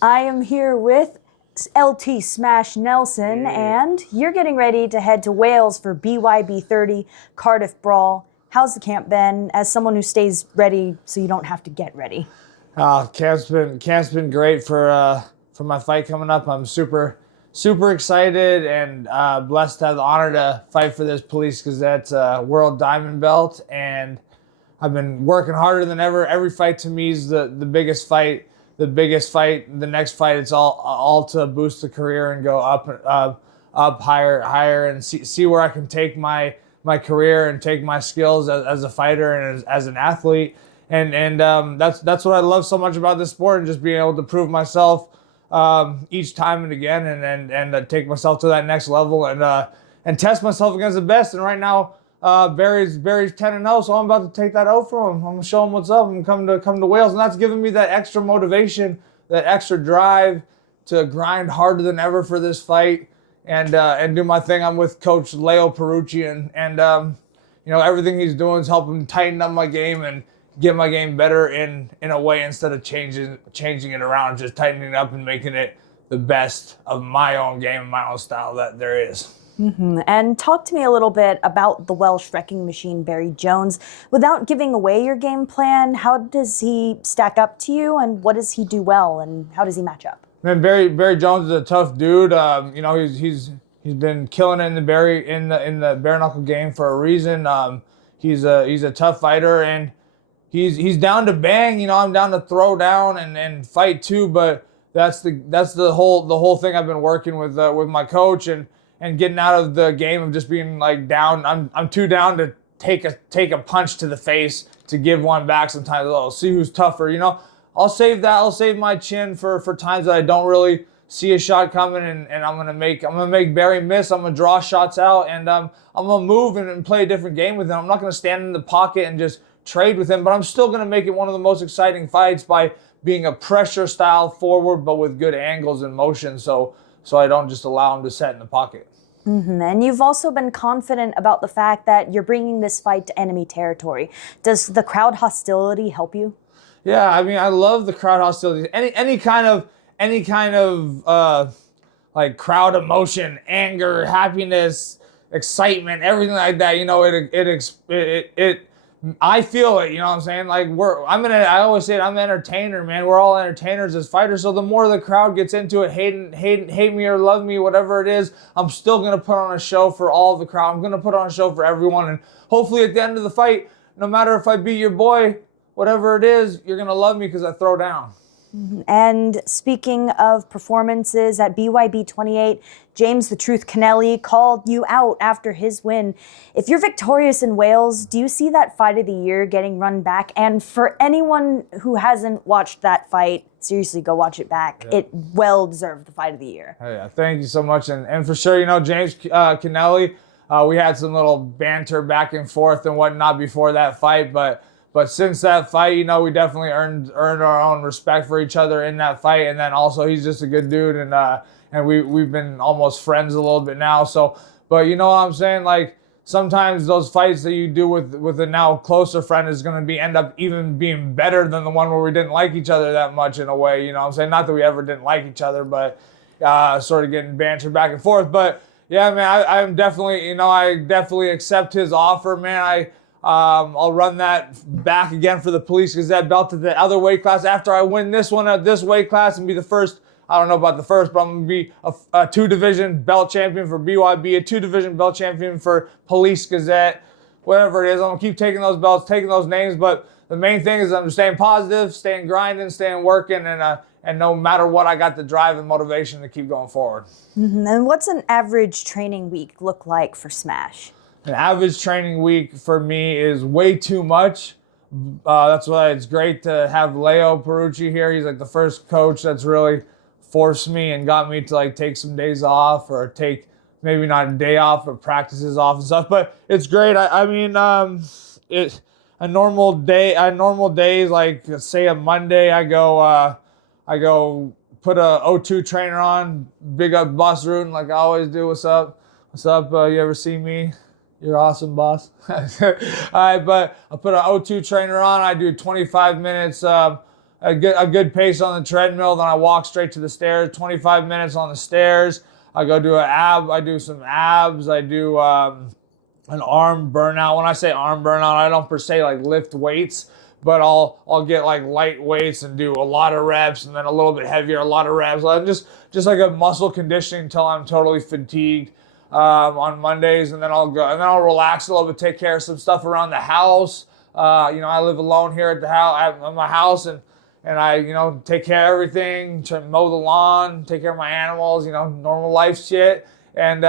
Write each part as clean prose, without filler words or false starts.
I am here with LT Smash Nelson, and you're getting ready to head to Wales for BYB 30 Cardiff Brawl. How's the camp been as someone who stays ready so you don't have to get ready? Camp's been great for my fight coming up. I'm super excited and blessed to have the honor to fight for this Police Gazette World Diamond Belt, and I've been working harder than ever. Every fight to me is the biggest fight. The biggest fight, the next fight, it's all to boost the career and go up higher, and see where I can take my career and take my skills as a fighter and as an athlete. And that's what I love so much about this sport, and just being able to prove myself each time and again, and take myself to that next level and test myself against the best. And right now, Barry's 10-0, so I'm about to take that out from him. I'm gonna show him what's up. I'm come to Wales, and that's giving me that extra motivation, that extra drive to grind harder than ever for this fight and do my thing. I'm with Coach Leo Perucci, and everything he's doing is helping tighten up my game and get my game better in a way, instead of changing it around, just tightening it up and making it the best of my own game and my own style that there is. Mm-hmm. And talk to me a little bit about the Welsh wrecking machine, Barry Jones. Without giving away your game plan, how does he stack up to you, and what does he do well, and how does he match up? Man, Barry Jones is a tough dude. He's been killing it in the bare knuckle game for a reason. He's a tough fighter, and he's down to bang. I'm down to throw down and fight too. But that's the whole thing I've been working with my coach and getting out of the game of just being like down. I'm too down to take a punch to the face to give one back sometimes. I'll see who's tougher. I'll save that. I'll save my chin for times that I don't really see a shot coming, and I'm gonna make Barry miss. I'm gonna draw shots out, and I'm gonna move and play a different game with him. I'm not gonna stand in the pocket and just trade with him, but I'm still gonna make it one of the most exciting fights by being a pressure style forward, but with good angles and motion, so I don't just allow him to set in the pocket. Mm-hmm. And you've also been confident about the fact that you're bringing this fight to enemy territory. Does the crowd hostility help you? Yeah, I mean, I love the crowd hostility. Any kind of like crowd emotion, anger, happiness, excitement, everything like that. I feel it. You know what I'm saying? Like I always say it, I'm an entertainer, man. We're all entertainers as fighters. So the more the crowd gets into it, hate me or love me, whatever it is, I'm still gonna put on a show for all of the crowd. I'm gonna put on a show for everyone, and hopefully at the end of the fight, no matter if I beat your boy, whatever it is, you're gonna love me because I throw down. And speaking of performances at BYB 28, James "The Truth" Kennelly called you out after his win. If you're victorious in Wales, do you see that fight of the year getting run back? And for anyone who hasn't watched that fight, seriously, go watch it back. Yeah. It well deserved the fight of the year. Yeah, thank you so much. And for sure, James Kennelly, we had some little banter back and forth and whatnot before that fight, but since that fight, we definitely earned our own respect for each other in that fight. And then also, he's just a good dude, and we've been almost friends a little bit now. So, but you know what I'm saying? Like, sometimes those fights that you do with a now closer friend is going to end up even being better than the one where we didn't like each other that much, in a way. You know what I'm saying? Not that we ever didn't like each other, but sort of getting banter back and forth. But yeah, man, I'm definitely, I definitely accept his offer, man. I'll run that back again for the Police Gazette belt to the other weight class after I win this one at this weight class and be the first. I don't know about the first, but I'm going to be a 2-division belt champion for BYB, a 2-division belt champion for Police Gazette, whatever it is. I'm going to keep taking those belts, taking those names, but the main thing is I'm staying positive, staying grinding, staying working, and no matter what, I got the drive and motivation to keep going forward. Mm-hmm. And what's an average training week look like for Smash? An average training week for me is way too much. That's why it's great to have Leo Perucci here. He's like the first coach that's really forced me and got me to like take some days off, or take maybe not a day off, but practices off and stuff. But it's great. It's a normal day is like, say a Monday, I go put a O2 trainer on, big up Boss Rutan like I always do. What's up? You ever see me? You're awesome, boss. All right, but I put an O2 trainer on. I do 25 minutes a good pace on the treadmill. Then I walk straight to the stairs. 25 minutes on the stairs. I go do I do some abs. I do an arm burnout. When I say arm burnout, I don't per se like lift weights, but I'll get like light weights and do a lot of reps, and then a little bit heavier, a lot of reps. I'm just like a muscle conditioning until I'm totally fatigued on Mondays, and then I'll go and then I'll relax a little bit, take care of some stuff around the house. I live alone here at the house, at my house, and I take care of everything, mow the lawn, take care of my animals, normal life shit, and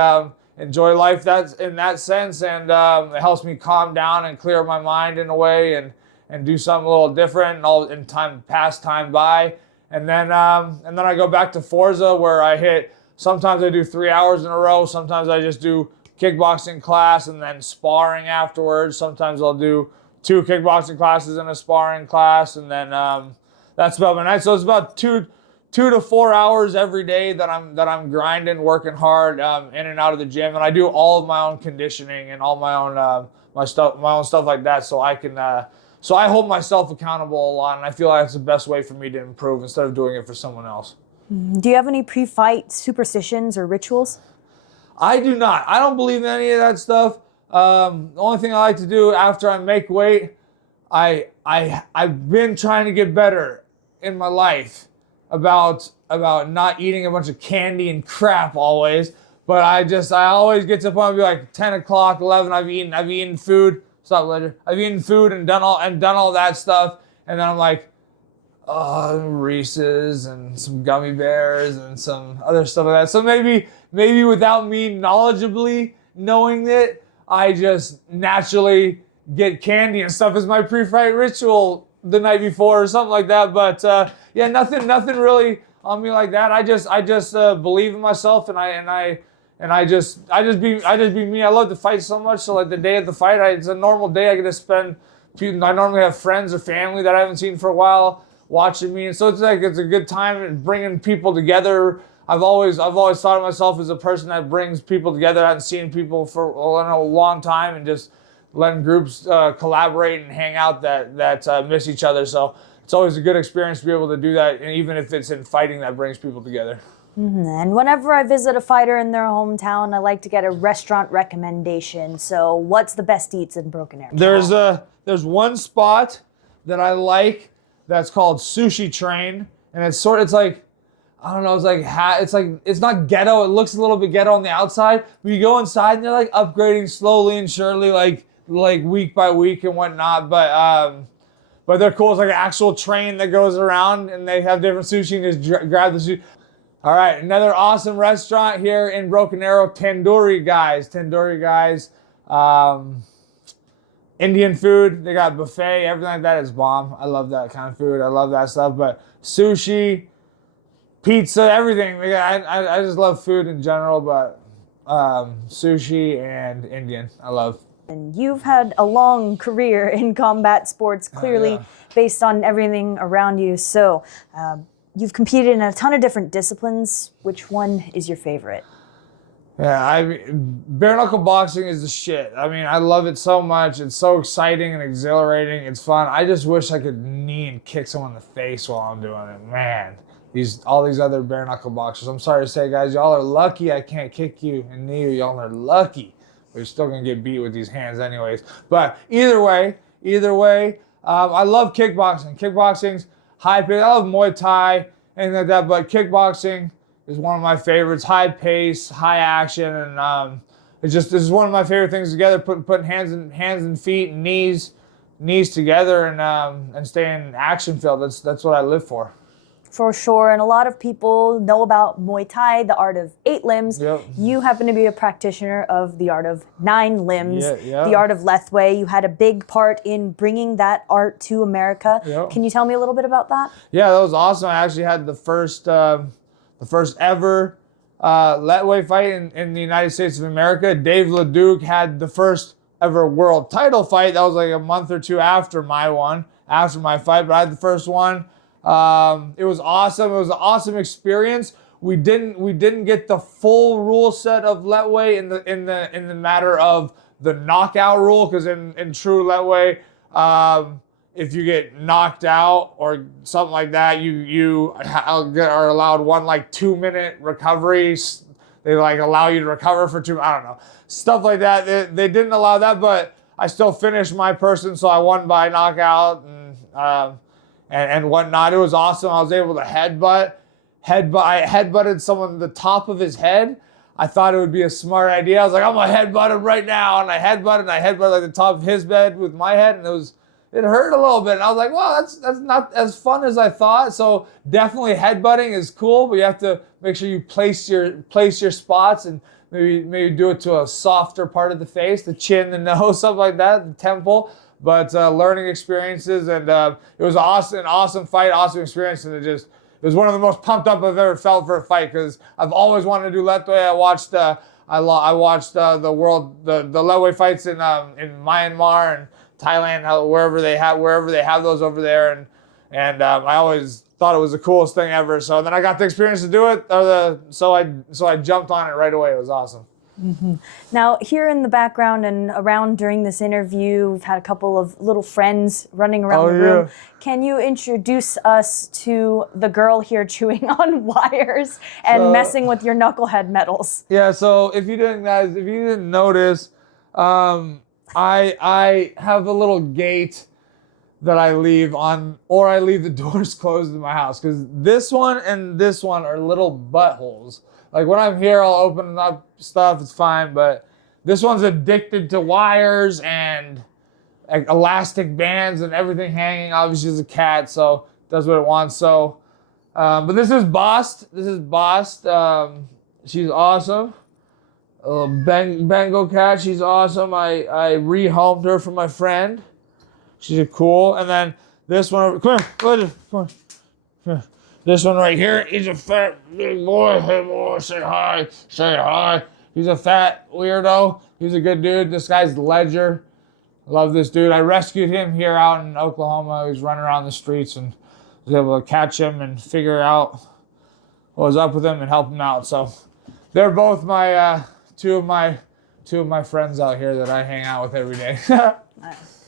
enjoy life that's in that sense, and it helps me calm down and clear my mind in a way, and do something a little different and pass time by, and then I go back to Forza where I hit. Sometimes I do 3 hours in a row. Sometimes I just do kickboxing class and then sparring afterwards. Sometimes I'll do 2 kickboxing classes and a sparring class, and then that's about my night. So it's about 2 to 4 hours every day that I'm grinding, working hard, in and out of the gym, and I do all of my own conditioning and all my own my own stuff like that, so I can so I hold myself accountable a lot, and I feel like it's the best way for me to improve instead of doing it for someone else. Do you have any pre-fight superstitions or rituals? I do not. I don't believe in any of that stuff. The only thing I like to do after I make weight, I've been trying to get better in my life about not eating a bunch of candy and crap always. But I always get to the point of be like 10 o'clock, 11. I've eaten food. Stop, Ledger. I've eaten food and done all that stuff, and then I'm like, Reese's and some gummy bears and some other stuff like that. So maybe without me knowledgeably knowing it, I just naturally get candy and stuff as my pre-fight ritual the night before or something like that. But yeah, nothing really on me like that. I just believe in myself, and I just be me. I love to fight so much. So like the day of the fight, it's a normal day. I get to spend. I normally have friends or family that I haven't seen for a while watching me, and so it's a good time and bringing people together. I've always thought of myself as a person that brings people together. I haven't seen people for a long time, and just letting groups collaborate and hang out that miss each other. So it's always a good experience to be able to do that, and even if it's in fighting that brings people together. And whenever I visit a fighter in their hometown, I like to get a restaurant recommendation. So what's the best eats in Broken Arrow? There's one spot that I like that's called Sushi Train, and it's like, I don't know, it's not ghetto. It looks a little bit ghetto on the outside, but you go inside and they're like upgrading slowly and surely, like week by week and whatnot. But they're cool. It's like an actual train that goes around, and they have different sushi, and just grab the sushi. All right, another awesome restaurant here in Broken Arrow, Tandoori Guys. Indian food, they got buffet, everything like that is bomb. I love that kind of food. I love that stuff. But sushi, pizza, everything. I just love food in general, but sushi and Indian, I love. And you've had a long career in combat sports, clearly based on everything around you. So you've competed in a ton of different disciplines. Which one is your favorite? Yeah, bare knuckle boxing is the shit. I mean, I love it so much. It's so exciting and exhilarating. It's fun. I just wish I could knee and kick someone in the face while I'm doing it. Man, all these other bare knuckle boxers. I'm sorry to say, guys, y'all are lucky I can't kick you and knee you. Y'all are lucky. We're still gonna get beat with these hands anyways. But either way, I love kickboxing. Kickboxing's high pace. I love Muay Thai, anything like that. But kickboxing is one of my favorites. High pace, high action, and this is one of my favorite things together. Putting hands and feet and knees together, and staying action filled. That's what I live for. For sure, and a lot of people know about Muay Thai, the art of 8 limbs. Yep. You happen to be a practitioner of the art of 9 limbs, Yeah. the art of Lethwei. You had a big part in bringing that art to America. Yep. Can you tell me a little bit about that? Yeah, that was awesome. I actually had the first ever Lethwei fight in the United States of America. Dave LeDuc had the first ever world title fight. That was like a month or two after my fight, but I had the first one. It was awesome. It was an awesome experience. We didn't get the full rule set of Lethwei in the matter of the knockout rule, because in true Lethwei, if you get knocked out or something like that, you are allowed one like 2-minute recovery. They like allow you to recover for I don't know, stuff like that. They didn't allow that, but I still finished my person, so I won by knockout and whatnot. It was awesome. I was able to headbutt. I headbutted someone in the top of his head. I thought it would be a smart idea. I was like, I'm gonna headbutt him right now, and I headbutted like the top of his head with my head, and it hurt a little bit. And I was like, well, that's not as fun as I thought. So definitely headbutting is cool, but you have to make sure you place your spots and maybe do it to a softer part of the face, the chin, the nose, something like that, the temple. But learning experiences, and it was an awesome fight, awesome experience, and it was one of the most pumped up I've ever felt for a fight because I've always wanted to do Letway. I watched the Letway fights in Myanmar and Thailand, wherever they have those over there, and I always thought it was the coolest thing ever. So then I got the experience to do it, so I jumped on it right away. It was awesome. Mm-hmm. Now, here in the background and around during this interview, we've had a couple of little friends running around the room. Yeah. Can you introduce us to the girl here chewing on wires and messing with your knucklehead medals? Yeah, so if you didn't notice, I have a little gate that I leave on, or I leave the doors closed in my house, because this one and this one are little buttholes. Like when I'm here, I'll open up stuff, it's fine, but this one's addicted to wires and like elastic bands and everything hanging. Obviously, it's a cat, so it does what it wants. So, but this is Bast. She's awesome. A little Bengal cat, she's awesome. I rehomed her from my friend. She's cool. And then this one, come on. This one right here, he's a fat big boy. Hey boy, say hi. He's a fat weirdo. He's a good dude. This guy's Ledger. I love this dude. I rescued him here out in Oklahoma. He was running around the streets and was able to catch him and figure out what was up with him and help him out. So they're both my two of my friends out here that I hang out with every day. Nice.